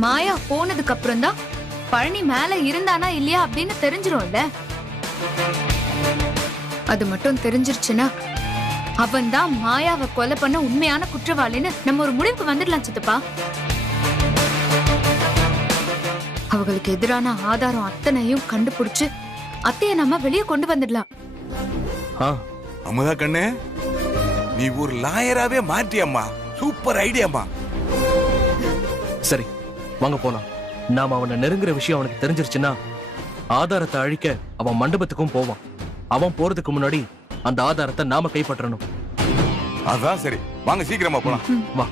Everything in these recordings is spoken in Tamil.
மாயா போனதுக்கு அப்புறம் தான் பழனி மேல இருந்தானா இல்லையா அப்படின்னு தெரிஞ்சிரும்ல. அது மட்டும் தெரிஞ்சிருச்சுன்னா அவன் தான் மாயாவை கொலை பண்ண உண்மையான குற்றவாளின்னு நம்ம ஒரு முடிவுக்கு வந்துடலாம் சித்தப்பா. அவங்களுக்கு எதிரான ஆதாரம் அத்தனையும் கண்டுபிடிச்சு அத்தைய நம்ம வெளியே கொண்டு வந்துடலாம். அமுதா கண்ணு, நீ ஒரு லாயராவே மாற்றியம்மா. சூப்பர் ஐடியாமா. சரி வாங்க போலாம். நாம அவனை நெருங்குற விஷயம் அவனுக்கு தெரிஞ்சிருச்சுன்னா ஆதாரத்தை அழிக்க அவன் மண்டபத்துக்கும் போவான். அவன் போறதுக்கு முன்னாடி அந்த ஆதாரத்தை நாம கைப்பற்றணும். அதான் சரி, வாங்க சீக்கிரமா போலாம். வா.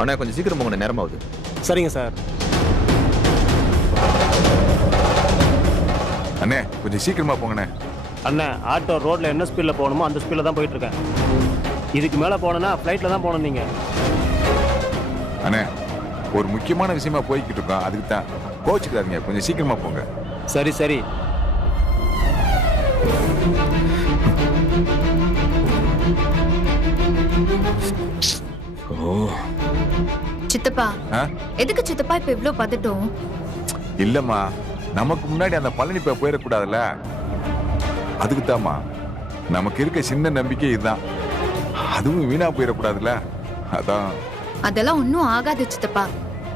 அண்ணா கொஞ்சம் சீக்கிரம் போங்க, நேரமாகுது. சரிங்க சார். அண்ணே கொஞ்சம் சீக்கிரமா போங்கண்ணே. அண்ணா ஆட்டோ ரோட்ல என்ன ஸ்பீட்ல போகணுமோ அந்த ஸ்பீட்ல தான் போயிட்டு இருக்கேன். இதுக்கு மேல போனேன்னா ஃப்ளைட்ல தான் போகணும் நீங்க. அண்ணே ஒரு முக்கியமான விஷயமா போய்கிட்டு இருக்கோம், அதுக்கு தான் கோச்சுக்காதீங்க, கொஞ்சம் சீக்கிரமா போங்க. சரி சரி. சித்தப்பா எதுக்கு சித்தப்பா இப்ப இவ்வளவு பதட்டம்? இல்லம்மா, நமக்கு முன்னாடி அந்த பழனி போயிடக்கூடாதுல்ல, அதுக்கு தாம்மா. நமக்கு இருக்க சின்ன நம்பிக்கை இதுதான், அதுவும் வீணா போயிடக்கூடாதுல்ல, அதான். அதெல்லாம் ஒன்னும் ஆகாது சித்தப்பா,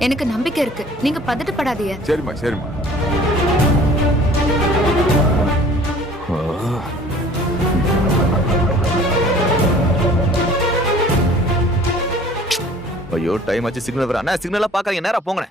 எனக்கு நம்பிக்கை இருக்கு, நீங்க பதட்டப்படாதீங்க. சரிம்மா சரிம்மா. ஐயோ டைம் ஆச்சு, சிக்னல் வர. அண்ணா சிக்னலா பாக்காதீங்க, நேரா போங்க.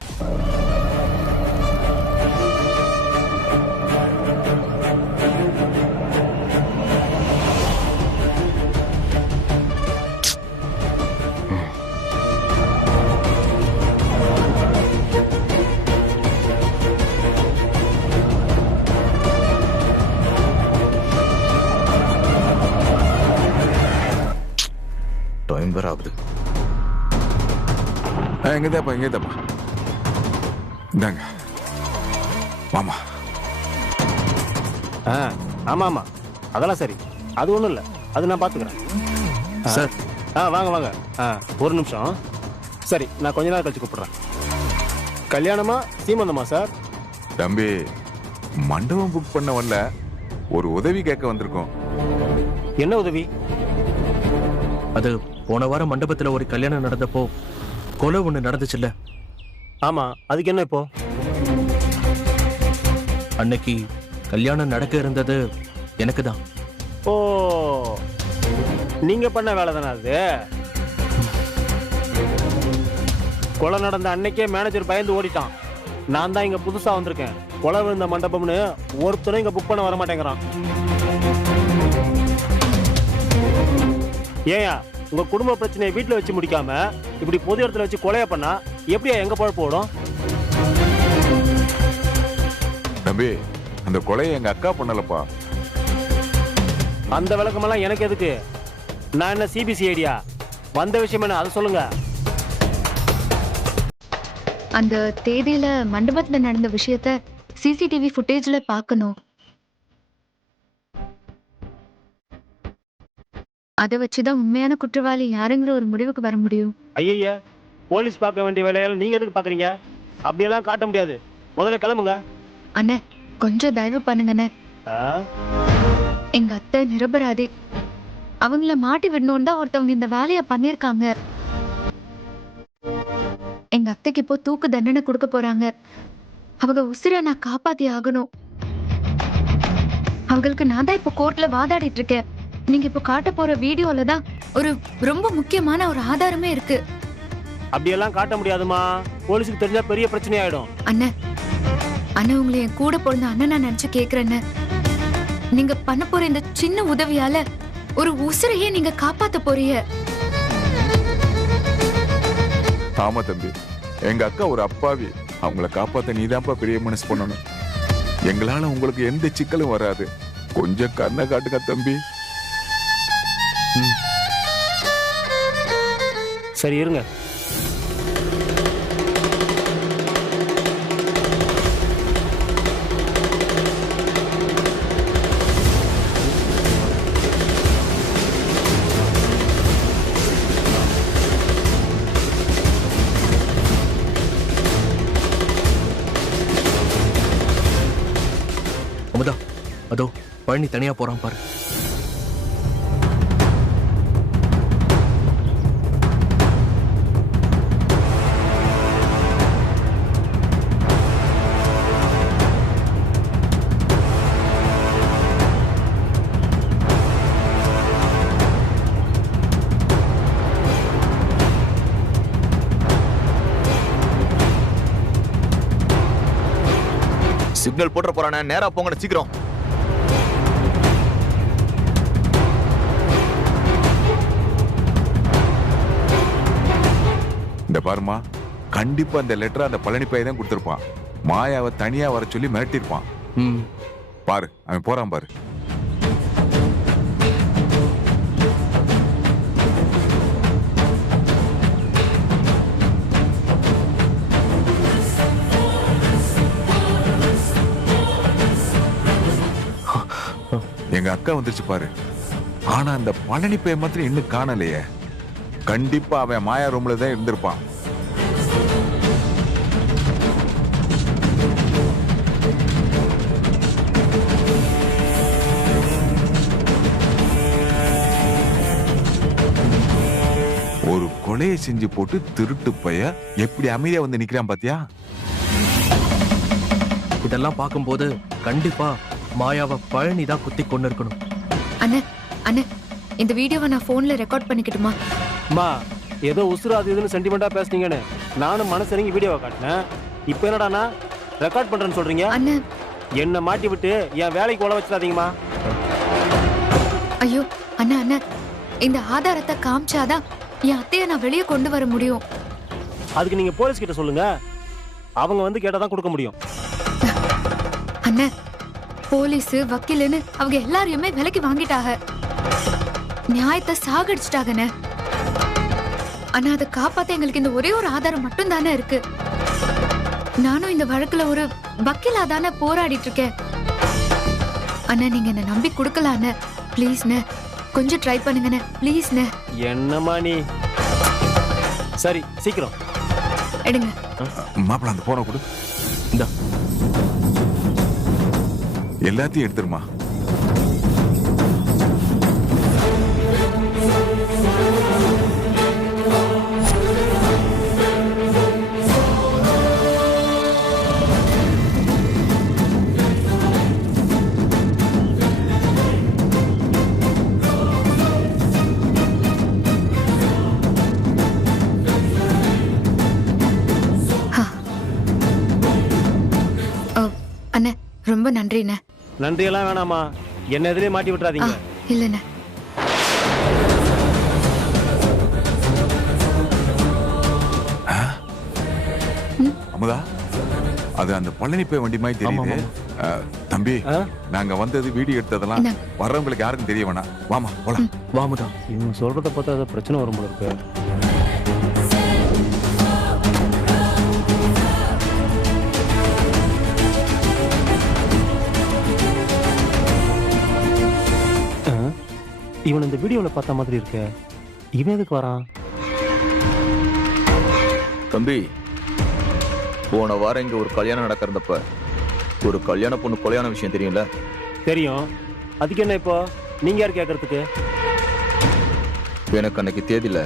டைம் வர ஆகுது. எங்கதாப்பா எங்கதாப்பா, இந்தாங்க மாமா. ஆமா ஆமா அதெல்லாம் சரி, அது ஒண்ணும் இல்ல, அது நான் பாத்துக்கிறேன் சார். வாங்க வாங்க. ஒரு நிமிஷம். சரி நான் கொஞ்ச நேரம் கழிச்சு கூப்பிடுறேன். கல்யாணமா சீமந்தமா சார்? தம்பி, மண்டபம் புக் பண்ண வரல, ஒரு உதவி கேட்க வந்திருக்கோம். என்ன உதவி? அது போன வாரம் மண்டபத்துல ஒரு கல்யாணம் நடந்தப்போ கொலை ஒண்ணு நடந்துச்சுல்ல. ஆமா, அதுக்கு என்ன இப்போ? அன்னைக்கு கல்யாணம் நடக்க இருந்தது எனக்கு தான். ஓ, நீங்க பண்ண வேலை தானே அது? கொலை நடந்த அன்னைக்கே மேனேஜர் பயந்து ஓடிட்டான். நான் தான் இங்க புதுசா வந்திருக்கேன். கொலை விழுந்த மண்டபம்னு ஒருத்தரும் இங்க புக் பண்ண வர மாட்டேங்கிறான். ஏயா, உங்க குடும்ப பிரச்சனையை வீட்டுல வச்சு முடிக்காம இப்படி பொது இடத்துல வச்சு கொலைய பண்ணா எப்படியா எங்க பொழப்பு ஓடும்? தம்பி, அந்த கொலையை எங்க அக்கா பண்ணலப்பா. அந்த விளக்கமெல்லாம் எனக்கு எதுக்கு? நான் என்ன சிபிசிஐடியா? வந்த விஷயம் என்ன, அதை சொல்லுங்க. அந்த தேதியில மண்டபத்துல நடந்த விஷயத்த சிசிடிவி ஃபுட்டேஜ்ல பார்க்கணும். அதை வச்சுதான் உண்மையான குற்றவாளி யாருங்கிற ஒரு முடிவுக்கு வர முடியும். ஐயா, போலீஸ் பார்க்க வேண்டிய வேலையால நீங்க எதுக்கு பாக்குறீங்க? அப்படியெல்லாம் காட்ட முடியாது. முதல்ல கிளம்புங்க. அண்ணே கொஞ்சம் தயவு பண்ணுங்கண்ணே. எங்க அத்தை நிரபராதி, அவங்கள மாட்டி விடணும் தான் ஒருத்தவங்க இந்த வேலையை பண்ணிருக்காங்க. எங்க அத்தைக்கு இப்போ தூக்கு தண்டனை கொடுக்க போறாங்க. அவங்க உசிரை நான் காப்பாத்தி ஆகணும். அவங்களுக்கு நான் தான் இப்போ கோர்ட்ல வாதாடிட்டு இருக்கேன். நீங்க இப்போ காட்ட போற வீடியோல தான் ஒரு ரொம்ப முக்கியமான ஒரு ஆதாரமே இருக்கு. அப்படியெல்லாம் காட்ட முடியாதுமா, போலீஸுக்கு தெரிஞ்சா பெரிய பிரச்சனை ஆயிடும். அண்ணன் அண்ணன் உங்களை என் கூட பிறந்த அண்ணன் நான் நினைச்சு கேக்குறேன்னு. நீங்க பண்ண போற இந்த சின்ன உதவியால ஒரு உசிரையே நீங்க காப்பாத்த போறீங்க. ஆமா தம்பி, எங்க அக்கா ஒரு அப்பாவி, அவங்கள காப்பாத்த நீதான்ப்பா பெரிய மனசு பண்ணணும். எங்களால உங்களுக்கு எந்த சிக்கலும் வராது, கொஞ்சம் கண்ணை காட்டுங்க தம்பி. சரி இருங்க. அதோ பழனி தனியா போறான் பாரு. சிக்னல் போட்டுற போறானே, நேரா போங்கண்ணே சீக்கிரம். இந்த பாருமா, கண்டிப்பா அந்த லெட்டர் அந்த பழனி பையன் தான் கொடுத்திருப்பான். மாயாவை தனியா வர சொல்லி மிரட்டிருப்பான். ம் பாரு, அவன் போறான் பாரு. எங்க அக்கா வந்துருச்சு பாரு. ஆனா அந்த பழனி பையன் மாத்திரம் இன்னும் காணலையே. கண்டிப்பா அவன் மாயா ரூம்ல தான் இருந்திருப்பான். ஒரு கொலையை செஞ்சு போட்டு திருட்டு பைய எப்படி அமைதியா வந்து நிக்கிறான் பாத்தியா? இதெல்லாம் பார்க்கும்போது கண்டிப்பா மாயாவை பழனி தான் குத்தி கொண்டு இருக்கணும். அண்ணே அண்ணே, இந்த வீடியோவை நான் போன்ல ரெக்கார்ட் பண்ணிக்கிட்டுமா? அம்மா, ஏதோ உசுறு அது இதுன்னு சென்டிமெண்டா பேசுனீங்கன்னு நானும் மனசரிங்கி வீடியோவை காட்டினேன். இப்போ என்னடானா ரெக்கார்ட் பண்றேன்னு சொல்றீங்க? அண்ணே, என்ன மாட்டி விட்டு என் வேலைக்கு உழ வச்சிடாதீங்கம்மா. ஐயோ அண்ணா அண்ணா, இந்த ஆதாரத்தை காமிச்சாதான் என் அத்தையை நான் வெளியே கொண்டு வர முடியும். அதுக்கு நீங்க போலீஸ் கிட்ட சொல்லுங்க. அவங்க வந்து கேட்டாதான் கொடுக்க முடியும். அண்ணே, போலீஸ் வக்கீலுன்னு அவங்க எல்லாரையுமே விலைக்கு வாங்கிட்டாங்க. நியாயத்தை சாகடிச்சிட்டாங்கண்ணே. ஆனா அதை காப்பாத்த எங்களுக்கு இந்த ஒரே ஒரு ஆதாரம் மட்டும் தானே இருக்கு. நானும் இந்த வழக்குல ஒரு வக்கீலா தானே போராடிட்டு இருக்கேன். அண்ணா, நீங்க என்ன நம்பி கொடுக்கலான்னு ப்ளீஸ்ண்ணே, கொஞ்சம் ட்ரை பண்ணுங்கண்ணே ப்ளீஸ்ண்ணே. என்னம்மா நீ? சரி, சீக்கிரம் எடுங்க. மாப்பிள்ள அந்த போன கொடு. இந்த எல்லாத்தையும் எடுத்துருமா. அண்ணே, ரொம்ப நன்றிண்ணே. நன்றியெல்லாம் வேணாமா, என்ன எதிரே மாட்டி விட்டுறாதீங்க. இல்லண்ணே. அமுதா, அது அந்த பழனி போய் வண்டி மாதிரி தெரியுது. தம்பி, நாங்க வந்தது வீடியோ எடுத்ததெல்லாம் வர்றவங்களுக்கு யாருக்கும் தெரிய வேணாம். வாமா போலாம். வாமுதா, இவங்க சொல்றத பார்த்தா அது பிரச்சனை வரும் போல இருக்கு. இவன் இந்த வீடியோல பார்த்த மாதிரி இருக்கு. இவன் எதுக்கு வரான்? தம்பி, போன வாரம் இங்க ஒரு கல்யாணம் நடக்கிறப்ப ஒரு கல்யாண பொண்ணு கொலையான விஷயம் தெரியும்ல? தெரியும். அதுக்கு என்ன இப்போ நீங்க யார் கேட்கறதுக்கு? எனக்கு அன்னைக்கு தேதியில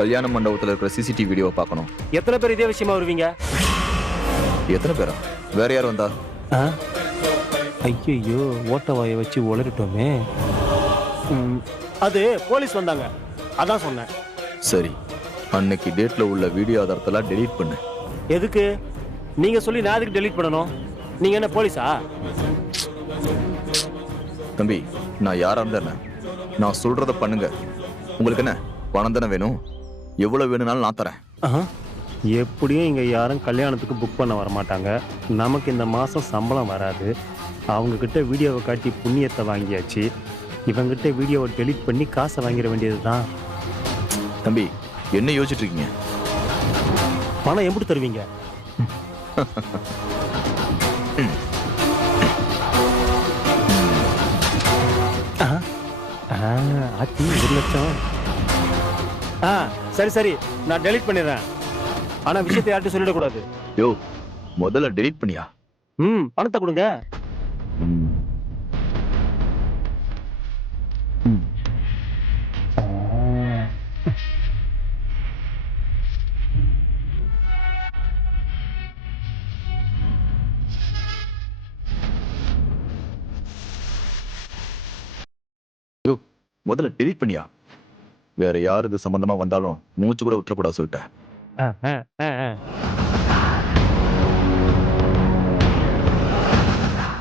கல்யாண மண்டபத்துல இருக்கிற சிசிடிவி வீடியோவை பார்க்கணும். எத்தனை பேர் இதே விஷயமா வருவீங்க? எத்தனை பேரா? வேற யார் வந்தா? ஐயோ, ஓட்டவாயை வச்சு உளறிட்டோமே. அது போலீஸ் வந்தாங்க, அதான் சொன்னேன். சரி, அன்னைக்கு டேட்ல உள்ள வீடியோ ஆதாரத்தெல்லாம் டெலீட் பண்ணு. எதுக்கு? நீங்க சொல்லி நான் எதுக்கு டெலீட் பண்ணணும்? நீங்க என்ன போலீஸா? தம்பி, நான் யாரா இருந்தேன், நான் சொல்றத பண்ணுங்க. உங்களுக்கு என்ன பணம் தானே வேணும்? எவ்வளவு வேணும்னாலும் நான் தரேன். எப்படியும் இங்க யாரும் கல்யாணத்துக்கு புக் பண்ண வர மாட்டாங்க. நமக்கு இந்த மாசம் சம்பளம் வராது. அவங்க கிட்ட வீடியோவை காட்டி புண்ணியத்தை வாங்கியாச்சு. இவங்கிட்ட வீடியோவை டெலீட் பண்ணி காசை வாங்கிட வேண்டியதுதான். தம்பி, என்ன யோசிச்சுட்டு இருக்கீங்க? பணம் எப்படி தருவீங்க? ஆத்தி 1 லட்சம். சரி சரி, நான் டெலீட் பண்ணிடுறேன். ஆனா விஷயத்தை யார்கிட்ட சொல்லிடக்கூடாது. யோ, முதல்ல டெலீட் பண்ணியா? பணத்தை கொடுங்க. முதல்ல டெலீட் பண்ணியா? வேற யார் இது சம்பந்தமா வந்தாலும் மூச்சு கூட விட்டுறக்கூடாது சொல்லிட்டேன்.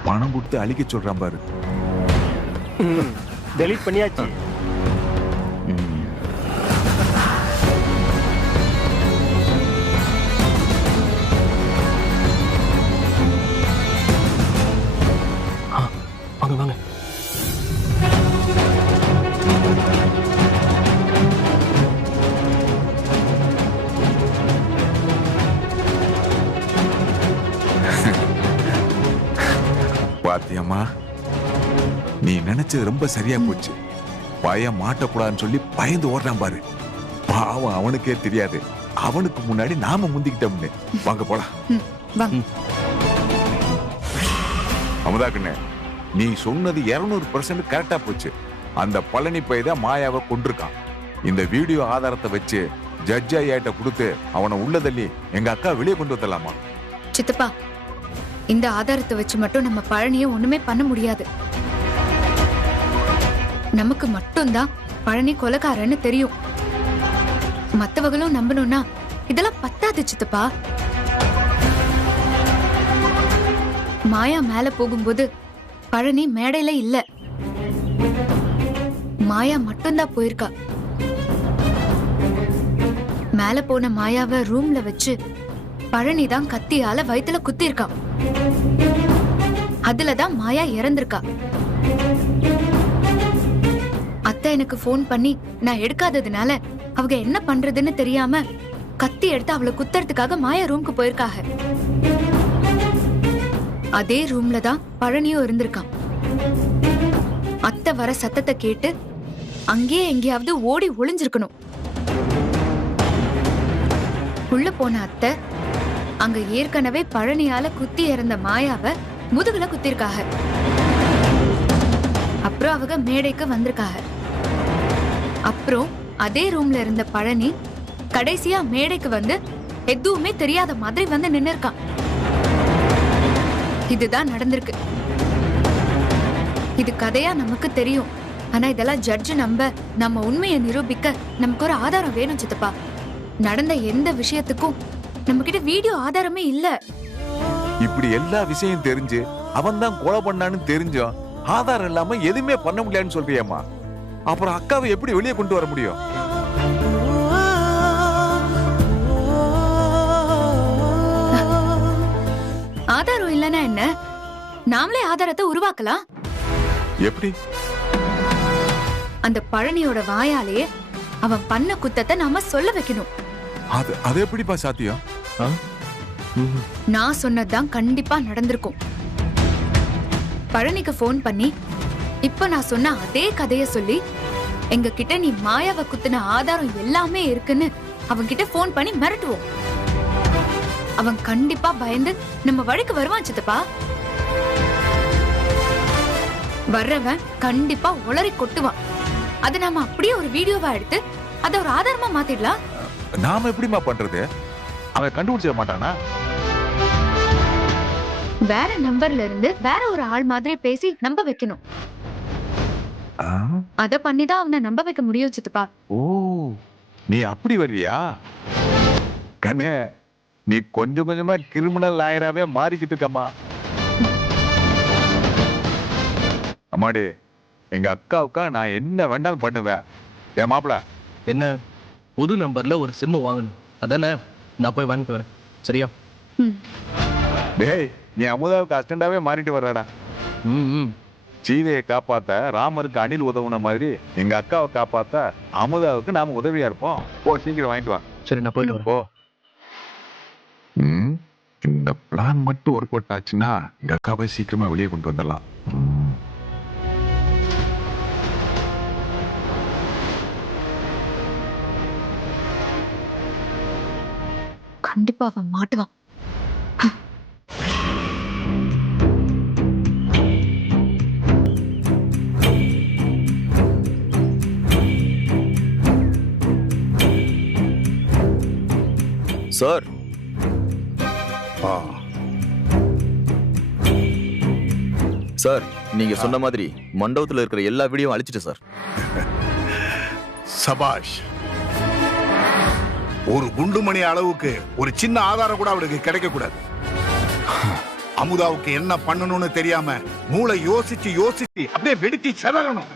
பணம் கொடுத்து அழிக்க சொல்றான் பாரு. டெலீட் பண்ணியாச்சு. வாங்க வாங்க. பாத்தியம்மா, நீ நினைச்சது ரொம்ப சரியா போச்சு. பயம் மாட்டக்கூடாதுன்னு சொல்லி பயந்து ஓடுறான் பாரு. பாவம் அவனுக்கே தெரியாது, அவனுக்கு முன்னாடி நாம முந்திக்கிட்டோம்னு. வாங்க போலாம். வாங்க. அமுதா கண்ணு, நீ சொன்னது 200% கரெக்டா போச்சு. அந்த பழனி பையதான் மாயாவை கொண்டிருக்கான். இந்த வீடியோ ஆதாரத்தை வச்சு ஜட்ஜ் ஐயாட்ட கொடுத்து அவனை உள்ள தள்ளி எங்க அக்கா வெளியே கொண்டு வந்துடலாமா? சித்தப்பா, இந்த ஆதாரத்தை வச்சு மட்டும் நம்ம பழனிய ஒண்ணுமே பண்ண முடியாது. நமக்கு மட்டும்தான் பழனி கொலைக்காரன்னு தெரியும். மத்தவங்களும் நம்பணும்னா இதெல்லாம் பத்தாது சித்தப்பா. மாயா மேல போகும்போது பழனி மேடையில இல்ல, மாயா மட்டும்தான் போயிருக்கா. மேல போன மாயாவை ரூம்ல வச்சு பழனி தான் கத்தியால வயித்துல குத்திருக்கான். அதுலதான் மாயா இறந்திருக்கா. அத்தை எனக்கு போன் பண்ணி நான் எடுக்காததுனால அவங்க என்ன பண்றதுன்னு தெரியாம கத்தி எடுத்து அவளை குத்துறதுக்காக மாயா ரூமுக்கு போயிருக்காங்க. அதே ரூம்ல தான் பழனியும் இருந்திருக்கான். அத்தை வர சத்தத்தை கேட்டு அங்கேயே எங்கேயாவது ஓடி ஒளிஞ்சிருக்கணும். உள்ள போன அத்தை அங்க ஏற்கனவே பழனியால குத்தி இறந்த மாயாவை முதுகுல குத்திருக்காக. அப்புறம் அவங்க மேடைக்கு வந்திருக்காங்க. அப்புறம் அதே ரூம்ல இருந்த பழனி கடைசியா மேடைக்கு வந்து எதுவுமே தெரியாத மாதிரி வந்து நின்னு இருக்கான். இதுதான் நடந்திருக்கு. இது கதையா நமக்கு தெரியும். ஆனா இதெல்லாம் ஜட்ஜ் நம்ம உண்மையை நிரூபிக்க நமக்கு ஒரு ஆதாரம் வேணும் சித்தப்பா. நடந்த எந்த விஷயத்துக்கும் நம்ம கிட்ட வீடியோ ஆதாரமே இல்ல. இப்படி எல்லா விஷயம் தெரிஞ்சு அவன் தான் கொலை பண்ணான்னு தெரிஞ்சோம் ஆதாரம் இல்லாம எதுவுமே பண்ண முடியாதுன்னு சொல்றியம்மா. அப்புறம் அக்காவை எப்படி வெளியே கொண்டு வர முடியும்? ஆதாரம் இல்லைன்னா என்ன, நாமளே ஆதாரத்தை உருவாக்கலாம். எப்படி? அந்த பழனியோட வாயாலேயே அவன் பண்ண குத்தத்தை நாம சொல்ல வைக்கணும். அது எப்படிப்பா சாத்தியம்? நான் சொன்னதுதான் கண்டிப்பா நடந்திருக்கும். பழனிக்கு போன் பண்ணி இப்ப நான் சொன்ன அதே கதைய சொல்லி எங்க கிட்ட நீ மாயாவை குத்துன ஆதாரம் எல்லாமே இருக்குன்னு அவன் கிட்ட போன் பண்ணி மிரட்டுவோம். அவன் கண்டிப்பா பயந்து நம்ம வழிக்கு வருவான் சித்தப்பா. வர்றவன் கண்டிப்பா உளறி கொட்டுவான். அதை நாம அப்படியே ஒரு வீடியோவா எடுத்து அதை ஒரு ஆதாரமா மாத்திடலாம். நாம எப்படிமா பண்றது? அவன் கண்டுபிடிச்சிட மாட்டானா? வேற நம்பர்ல இருந்து வேற ஒரு ஆள் மாதிரி பேசி நம்ப வைக்கணும். அத பண்ணிதான் அவனை நம்ப வைக்க முடியும் சித்தப்பா. ஓ, நீ அப்படி வர்றியா? கண்ணே, நீ கொஞ்சம் கொஞ்சமா கிரிமினல் லாயராவே மாறிக்கிட்டு இருக்கம்மா. அம்மாடி, எங்க அக்காவுக்கா நான் என்ன வேண்டாலும் பண்ணுவேன். என் மாப்பிள என்ன புது நம்பர்ல ஒரு சிம் வாங்கணும் அதானே? நான் போய் வாங்கிட்டு வரேன், சரியா? டேய், நீ அமுதாவுக்கு அஸ்டண்டாவே மாறிட்டு வர்றடா. சீதையை காப்பாத்த ராமருக்கு அணில் உதவுன மாதிரி எங்க அக்காவை காப்பாத்த அமுதாவுக்கு நாம உதவியா இருப்போம். போ, சீக்கிரம் வாங்கிட்டு வா. சரி, நான் போயிட்டு வரேன். போ. இந்த பிளான் மட்டும் ஒர்க் அவுட் ஆச்சுன்னா எங்க அக்காவை சீக்கிரமா வெளியே கொண்டு வந்துடலாம். கண்டிப்பா அவன் மாட்டுவான். சார், சார், நீங்க சொன்ன மாதிரி மண்டபத்துல இருக்கிற எல்லா வீடியோவும் அழிச்சிட்டு சார். சபாஷ். ஒரு குண்டுமணி அளவுக்கு ஒரு சின்ன ஆதாரம் கூட அவளுக்கு கிடைக்க கூடாது. அமுதாவுக்கு என்ன பண்ணணும்னு தெரியாம மூளை யோசிச்சு யோசிச்சு அப்படியே வெடிச்சு செதறணும்.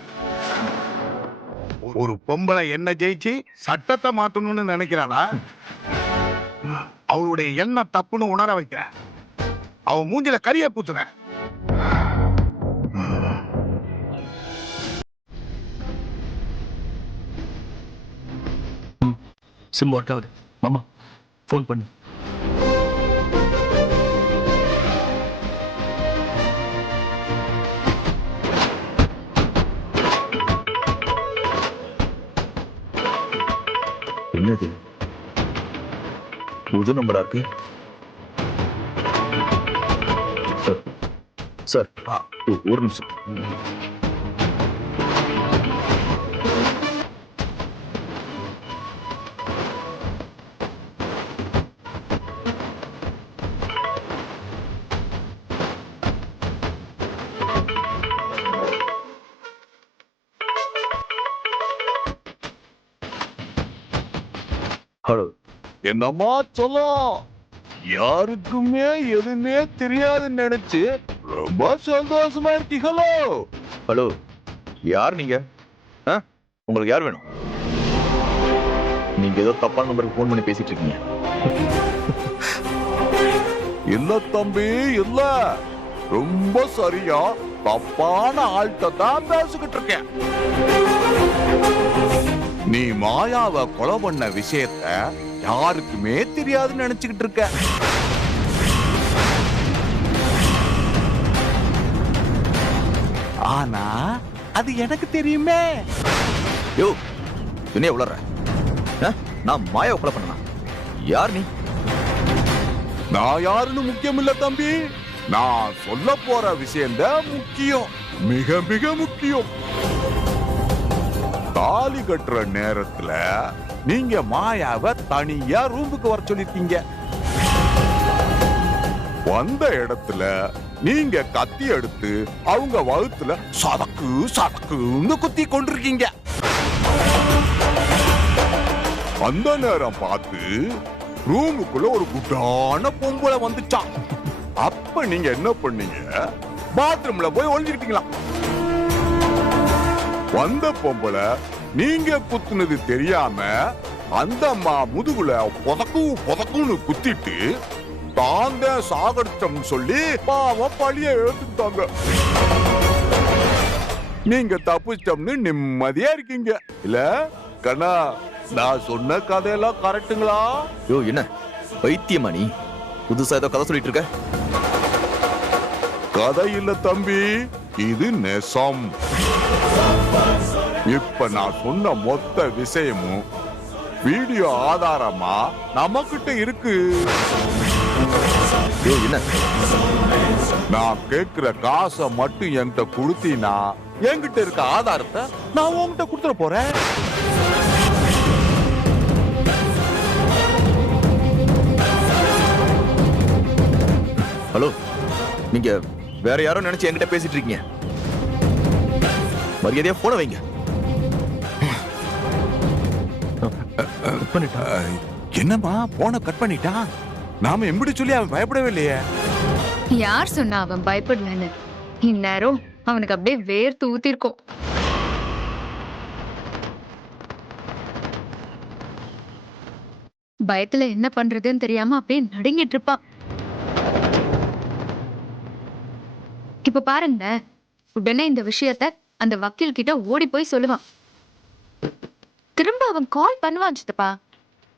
ஒரு பொம்பளை என்ன ஜெயிச்சு சட்டத்தை மாத்தணும்னு நினைக்கிறாளா? அவளுடைய என்ன தப்புன்னு உணர வைக்க அவ மூஞ்சில கரிய பூத்துன. சிம் ஒர்க் ஆகுது. மாமா ஃபோன் பண்ணு. என்னது புது நம்பரா இருக்கு? சார் ஒரு நிமிஷம். ஹலோ. என்னம்மா சொல்லும், யாருக்குமே எதுவுமே தெரியாதுன்னு நினைச்சு ரொம்ப சந்தோஷமா இருக்கீங்களோ? ஹலோ, யார் நீங்க? உங்களுக்கு யார் வேணும்? நீங்க ஏதோ தப்பான நம்பருக்கு போன் பண்ணி பேசிட்டு இருக்கீங்க. இல்ல தம்பி, இல்ல, ரொம்ப சரியா தப்பான ஆள்கிட்ட தான் பேசிக்கிட்டு இருக்கேன். நீ மாயாவை கொலை பண்ண விஷயத்த யாருக்குமே தெரியாதுன்னு நினைச்சுக்கிட்டு இருக்க. ஆனா அது எனக்கு தெரியுமே. யோ, என்ன உளற? நான் மாயாவை கொலை பண்ணனா? யார் நீ? நான் யாருன்னு முக்கியம் இல்ல தம்பி, நான் சொல்ல போற விஷயம் தான் முக்கியம், மிக மிக முக்கியம். தாலி கட்டுற நேரத்துல நீங்க மாயாவை தனியா ரூமுக்கு வர சொல்லிருக்கீங்க. வந்த இடத்துல நீங்க கத்தி எடுத்து அவங்க வகுத்துல சதக்கு சதக்குன்னு குத்தி கொண்டிருக்கீங்க. அந்த நேரம் பார்த்து ரூமுக்குள்ள ஒரு குட்டான பொம்பளை வந்துச்சான். அப்ப நீங்க என்ன பண்ணீங்க? பாத்ரூம்ல போய் ஒளிஞ்சுக்கிட்டீங்களா? வந்த பொம்பளை நீங்க குத்துனது தெரியாம அந்த அம்மா முதுகுல புதக்குன்னு குத்திட்டு தாந்த சாகடிச்சோம்னு சொல்லி பாவம் பழிய எடுத்துட்டாங்க. நீங்க தப்பிச்சிட்டோம்னு நிம்மதியா இருக்கீங்க இல்ல கண்ணா? நான் சொன்ன கதையெல்லாம் கரெக்டுங்களா? யோ, என்ன பைத்தியமா நீ? புதுசா ஏதோ கதை சொல்லிட்டு இருக்க? கதை இல்ல தம்பி, இது நெசம். இப்ப நான் சொன்ன மொத்த விஷயமும் வீடியோ ஆதாரமா நமக்கிட்ட இருக்கு. யோ, என்ன? நான் கேக்குற காசை மட்டும் என்கிட்ட கொடுத்தீனா என்கிட்ட இருக்க ஆதாரத்தை நான் உன்கிட்ட கொடுத்துட போறேன். ஹலோ, நீங்க வேற யாரோ நினைச்சு என்கிட்ட பேசிட்டு இருக்கீங்க. மரியாதையா போன வைங்க. என்னம்மா போன கட் பண்ணிட்டான்? நாம எப்படி சொல்லி அவன் பயப்படவே இல்லையே. யார் சொன்னா அவன் பயப்படலன்னு? இந்நேரம் அவனுக்கு அப்படியே வேர்த்து ஊத்திருக்கும். பயத்துல என்ன பண்றதுன்னு தெரியாம அப்படியே நடுங்கிட்டு இருப்பான். இப்ப பாருங்க, உடனே இந்த விஷயத்த அந்த வக்கீல் கிட்ட ஓடி போய் சொல்லுவான். திரும்ப அவன் கால் பண்ணுவான். சித்தப்பா,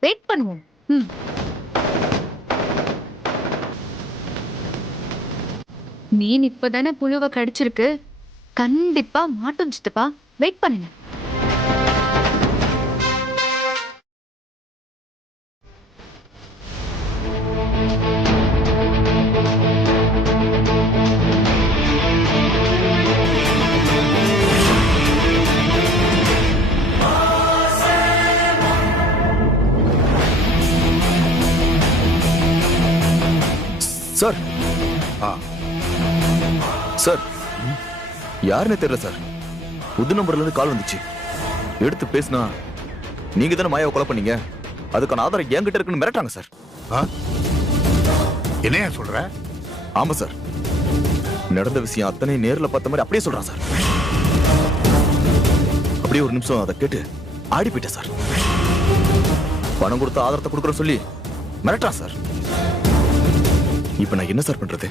வெயிட் பண்ணுவோம். மீன் இப்பதானே புழுவை கடிச்சிருக்கு, கண்டிப்பா மாட்டோம் சித்தப்பா, வெயிட் பண்ணுங்க. சார், சார், யாருன்னு தெரியல சார். புது நம்பர்ல இருந்து கால் வந்துச்சு. எடுத்து பேசினா நீங்க தானே மாயாவை கொலை பண்ணீங்க, அதுக்கான ஆதாரம் என்கிட்ட இருக்குன்னு மிரட்டாங்க சார். ஆ? என்னையா சொல்ற? ஆமா சார், நடந்த விஷயம் அத்தனை நேர்ல பார்த்த மாதிரி அப்படியே சொல்றான் சார். அப்படியே ஒரு நிமிஷம் அதை கேட்டு ஆடி போயிட்டேன் சார். பணம் கொடுத்த ஆதாரத்தை கொடுக்குற சொல்லி மிரட்டான் சார். இப்ப நான் என்ன சார் பண்றது?